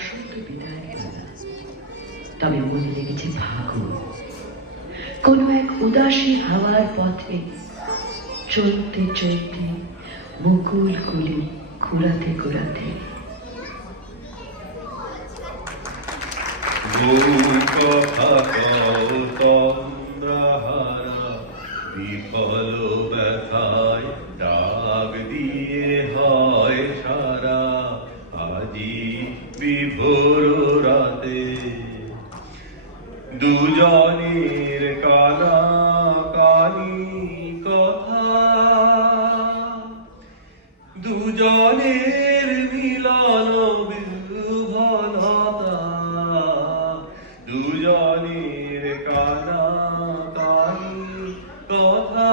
বসন্ত বিদায় বেলা। তবে মনে লেগেছে ভাগো, কোনো এক উদাসী হাওয়ার পথে চলতে চলতে মুকুল কুলি কুড়াতে কুড়াতে। কথা কও তন্দ্রাহারা বিফল ব্যথায় ডাক দিয়ে হয় সারা আজি বিভোর রাতে। দুজনের কানা কানি কথা, দুজনের মিলন বিহ্বলতা, দুজনের কানা কানি কথা,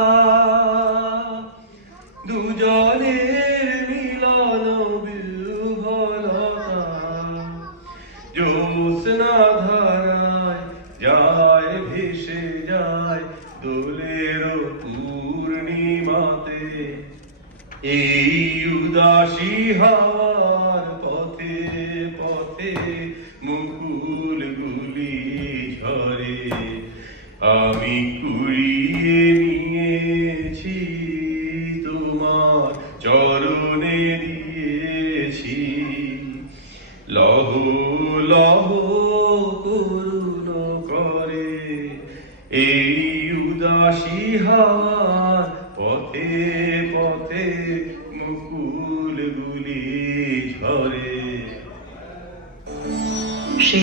দুজনের মিলন বিহ্বলতা। জ্যোৎস্না ধারায় যায় ভেসে যায় দোলের পূর্ণিমাতে। এই উদাসী হাওয়ার পথে পথে মুকুল গুলি ঝরে। আমি কুড়িয়ে নিয়েছি তোমার চরণে দিয়েছি। লহ লহ করুণ করে এই উদাসী হাওয়ার পথে পথে মুকুল গুলি ঝরে।